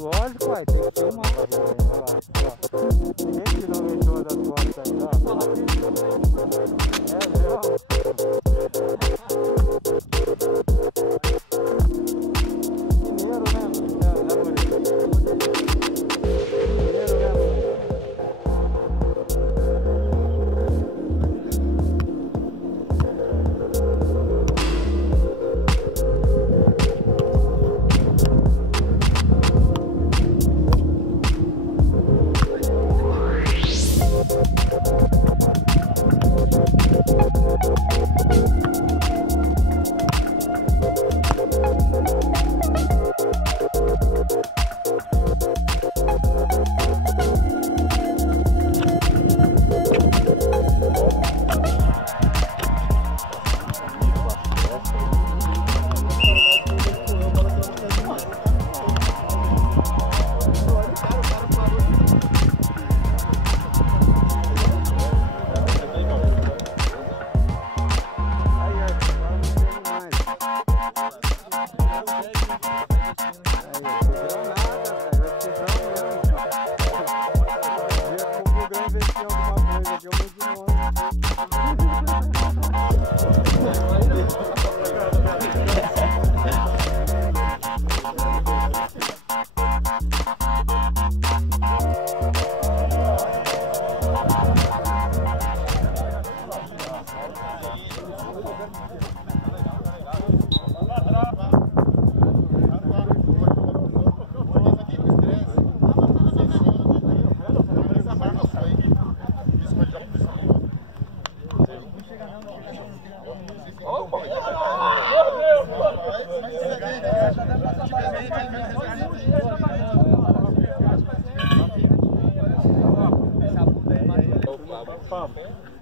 Lógico, ué, tem que filmar. Olha lá. Ninguém tirou o show das fotos aí, ó. É, viu? Mineiro mesmo, né, Murilo? Mineiro mesmo.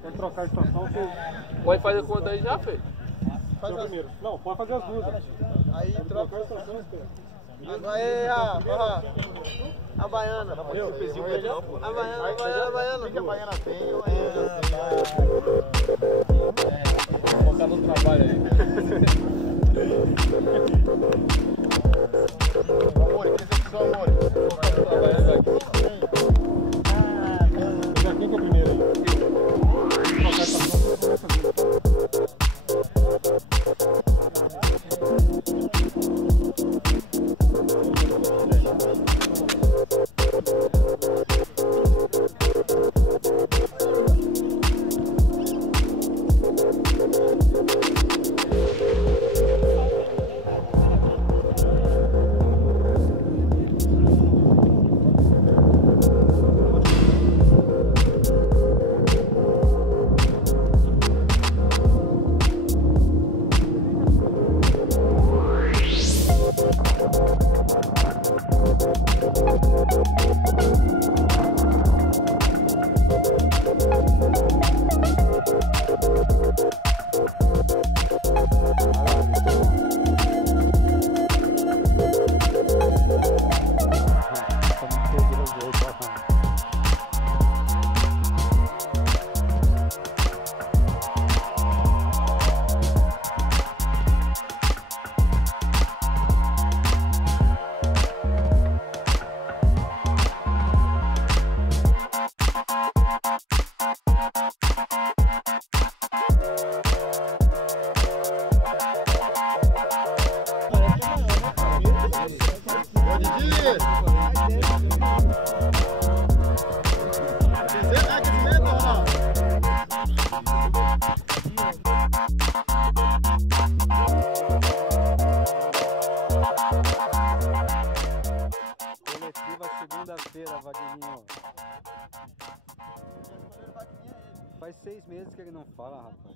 Quando trocar a estação, você... Pode fazer a conta aí já, Fê? Faz primeiro. Não, pode fazer as duas. Aí troca a estação, espera. Agora é a baiana. A baiana, a baiana. O que a baiana tem? Vou focar no trabalho aí. Amor, que recepção, amor. Quem que é o primeiro aí? Trocar a estação, você começa a ver. Segunda-feira, Wagninho. Faz 6 meses que ele não fala, rapaz.